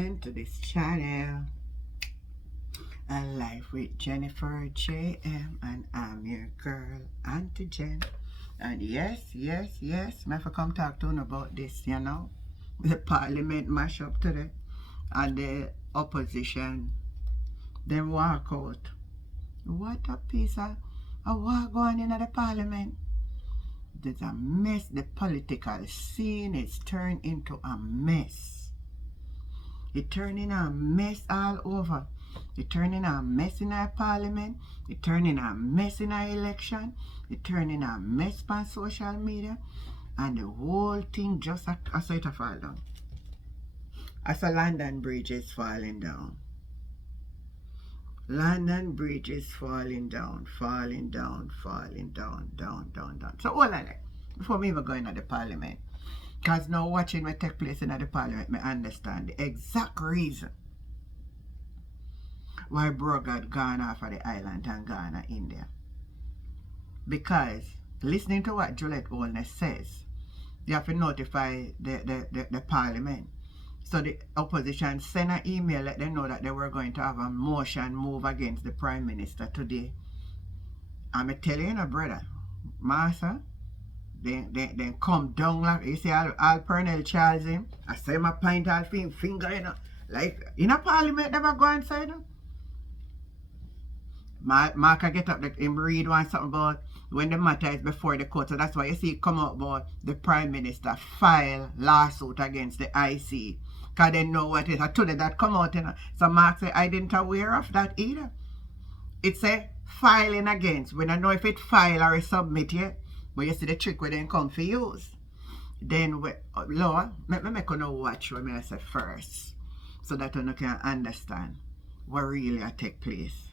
to this channel, A Life with Jennifer JM, and I'm your girl Auntie Jen. And yes, I have to come talk to you about this, the Parliament mash up today, and the opposition them walk out. What a piece of war going in at the Parliament. There's a mess. The political scene is turned into a mess. It's turning a mess all over. It's turning a mess in our Parliament. It's turning a mess in our election. It's turning a mess on social media. And the whole thing just as it fall down. As a London Bridge is falling down. London Bridge is falling down. down. So all of that, before me even going to the Parliament, because now watching what take place in the Parliament, me understand the exact reason why Brugg had gone off of the island and gone to India. Because listening to what Juliet Holness says, you have to notify the Parliament. So the opposition sent an email, let them know that they were going to have a motion move against the Prime Minister today. I'm telling you, brother, Master, then come down like, you see all Pernell Charles him, I say my pint all finger, like, in a Parliament never go inside, Mark I get up, him read something about when the matter is before the court. So that's why you see it come out about the Prime Minister file lawsuit against the IC. Because they know what it is. I told you that come out. So Mark said, I didn't aware of that either. It's a filing against. We don't know if it file or submit yet. But you see the trick where they come for use. Then, Lord, let me make you watch what I say first. So that you can understand what really take place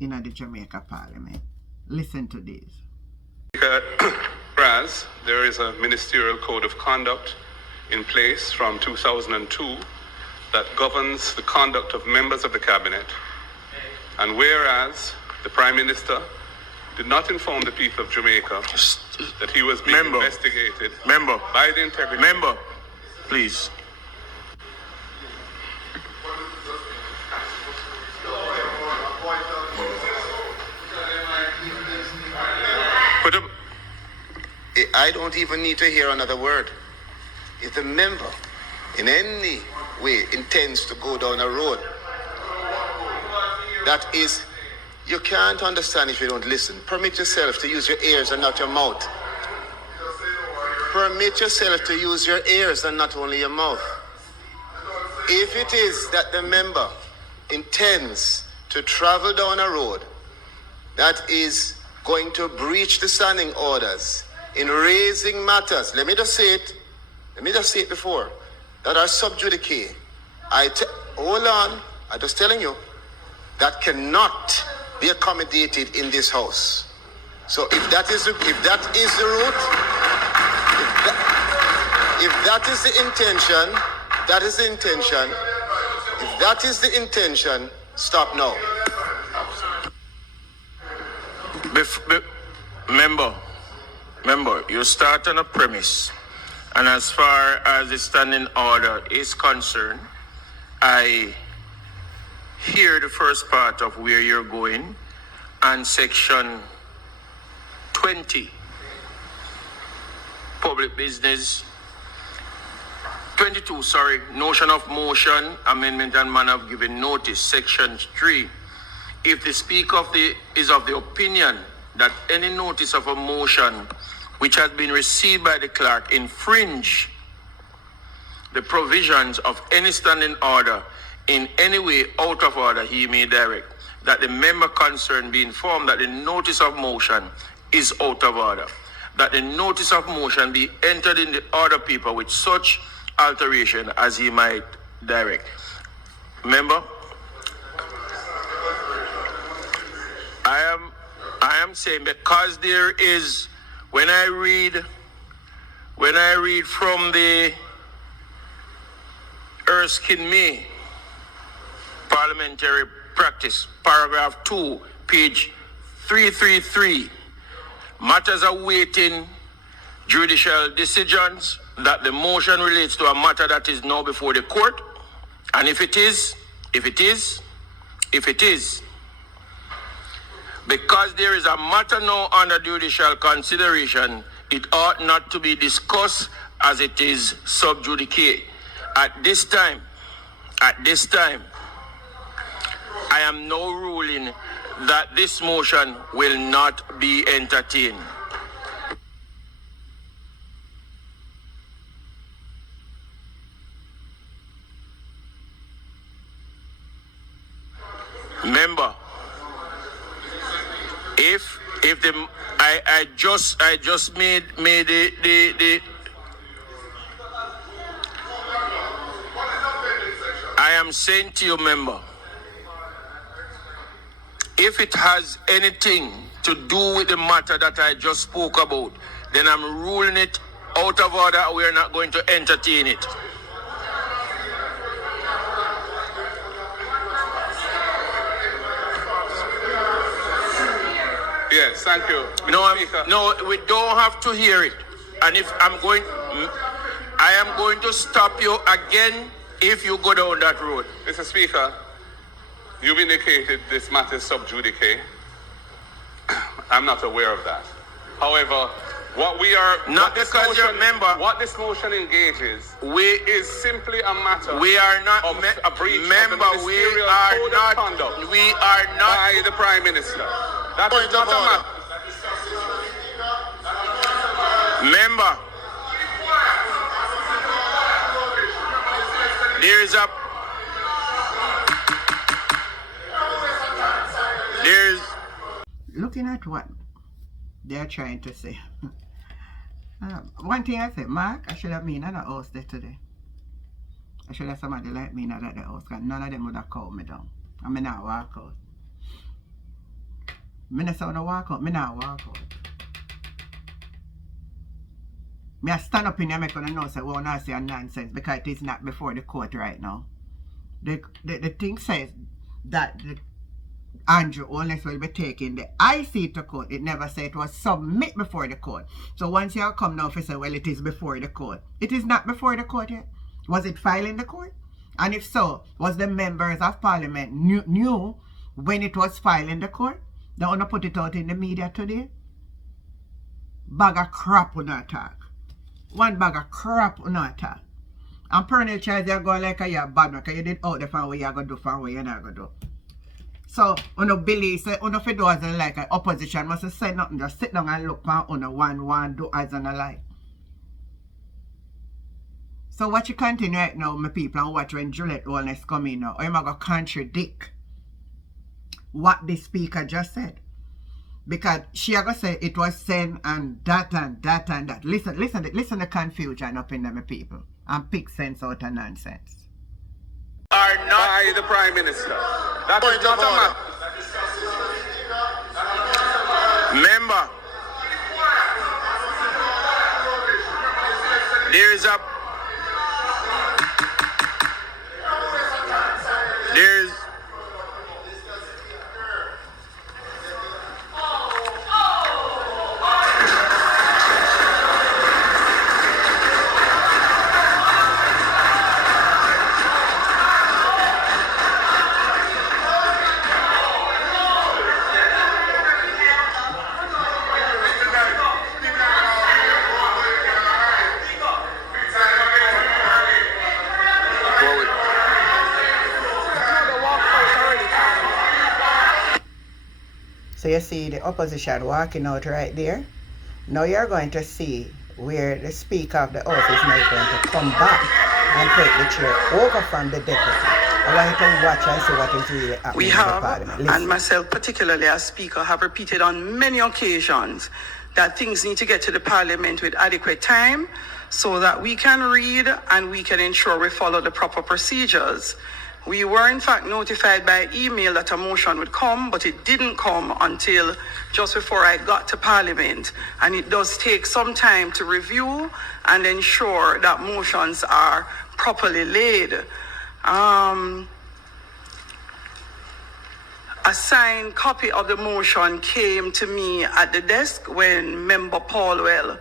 in the Jamaica Parliament. Listen to this. Whereas there is a ministerial code of conduct in place from 2002 that governs the conduct of members of the cabinet, and whereas the Prime Minister did not inform the people of Jamaica that he was being investigated by the integrity. Please. I don't even need to hear another word. If the member in any way intends to go down a road, that is, you can't understand if you don't listen. Permit yourself to use your ears and not your mouth. Permit yourself to use your ears and not only your mouth. If it is that the member intends to travel down a road that is going to breach the standing orders in raising matters, let me just say it before, that are sub judice. Hold on, I'm just telling you, that cannot be accommodated in this house. So if that is the route, if that is the intention, stop now. Member, you start on a premise, and as far as the standing order is concerned, I hear the first part of where you're going, and section 20, public business, 22, notion of motion, amendment and manner of giving notice, section 3. If the speaker is of the opinion that any notice of a motion which has been received by the clerk infringe the provisions of any standing order in any way out of order, he may direct that the member concerned be informed that the notice of motion is out of order, that the notice of motion be entered in the order paper with such alteration as he might direct. Member, I am saying, because there is, when I read from the Erskine May Parliamentary Practice, paragraph 2, page 333, matters awaiting judicial decisions, that the motion relates to a matter that is now before the court, And if it is, because there is a matter now under judicial consideration, it ought not to be discussed as it is sub judice. At this time, I am now ruling that this motion will not be entertained. Member, if the I just made the I am saying to you, member, if it has anything to do with the matter that I just spoke about, then I'm ruling it out of order. We are not going to entertain it. Yes, thank you. No, we don't have to hear it. And if I am going to stop you again if you go down that road. Mr. Speaker, you've indicated this matter is sub judice. I'm not aware of that. However, what this motion engages is simply a matter we are not of a breach of the member, ministerial code of conduct by the Prime Minister. That is not a matter. Member, there's looking at what they're trying to say. One thing I said, Mark, I should have been at the house there today. I should have somebody like me at the house, because none of them would have called me down. I may not walk out. I not want to walk out, I not walk out. I stand up in here, I'm going to know, say, well, not say a nonsense, because it is not before the court right now. The thing says that Andrew Holness will be taking the IC to court. It never said it was submit before the court. So once you come now, if you say, well, it is before the court. It is not before the court yet. Was it filed in the court? And if so, was the members of Parliament knew when it was filed in the court? They want to put it out in the media today? Bag of crap on attack. One bag of crap on attack. And Pernell Charles, you're going like you're bad, because you did out the fan what you're going to do, fan what you're not going to do. So, on the belief, say, on the do as a like, opposition must say nothing, just sit down and look on the one, do as an like. So, what you continue right now, my people, and watch when Juliet Holness come in now, or you going to contradict what the speaker just said. Because she going to say it was sent and that and that and that. Listen the confusion up in them, my people, and pick sense out of nonsense. Are not by the Prime Minister. That is not a matter. Member, there's So you see the opposition walking out right there. Now you're going to see where the Speaker of the House is now going to come back and take the chair over from the deputy. I want you to watch and see what is really happening in the Parliament. Listen. And myself particularly as Speaker, have repeated on many occasions that things need to get to the Parliament with adequate time so that we can read and we can ensure we follow the proper procedures. We were in fact notified by email that a motion would come, but it didn't come until just before I got to Parliament. And it does take some time to review and ensure that motions are properly laid. A signed copy of the motion came to me at the desk when Member Paulwell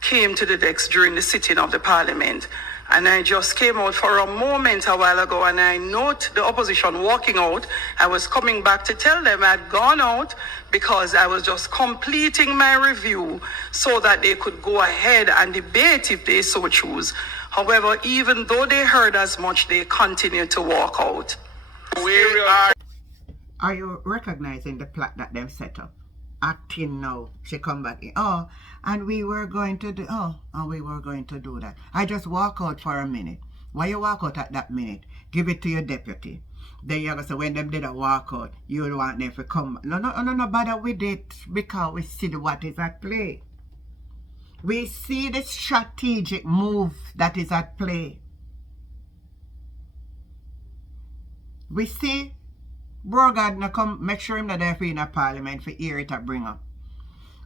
came to the desk during the sitting of the Parliament. And I just came out for a moment a while ago, and I note the opposition walking out. I was coming back to tell them I'd gone out because I was just completing my review so that they could go ahead and debate if they so choose. However, even though they heard as much, they continued to walk out. Are you recognizing the plot that them set up? Acting now, she come back in. Oh, and we were going to do, and we were going to do that. I just walk out for a minute. Why you walk out at that minute? Give it to your deputy. Then you're going to say, when them did a walk out, you don't want them to come. No, bother with it, because we see what is at play. We see the strategic move that is at play. We see Brogard na come make sure him not there for in a parliament for hear it and bring up.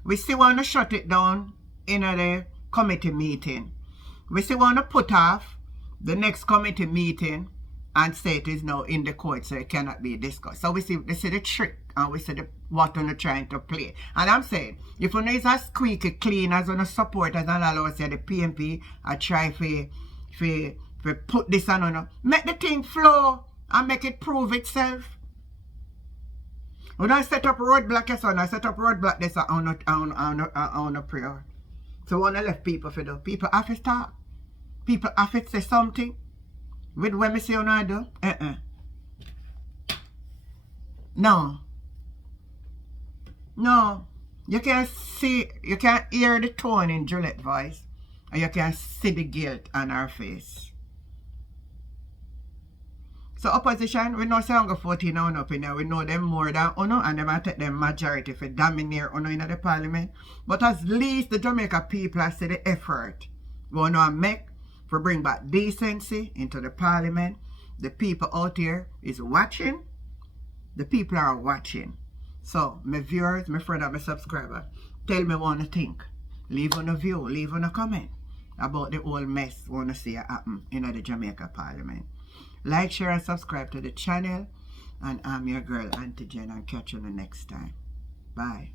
We still want to shut it down in the committee meeting. We still want to put off the next committee meeting and say it is now in the court so it cannot be discussed. So we see the trick and we see what we're trying to play. And I'm saying, if one is as squeaky clean as one support as an allow say the PMP I try for put this on, make the thing flow and make it prove itself. When I set up roadblock, yes, I set up roadblock this on a prayer. So when I left people for do, people have to talk. People have to say something. With when me say on I do, No. You can see, you can hear the tone in Juliet's voice, and you can see the guilt on her face. So opposition, we know say I'm going to 14 on up in there. We know them more than Uno, and them will take them majority for domineer Uno in the parliament. But at least the Jamaica people have said the effort we want to make for bring back decency into the parliament. The people out here is watching. The people are watching. So my viewers, my friend and my subscriber, tell me what you think. Leave on a view, leave on a comment about the whole mess we want to see happen in the Jamaica Parliament. Like, share, and subscribe to the channel. And I'm your girl, Auntie Jen, and catch you the next time. Bye.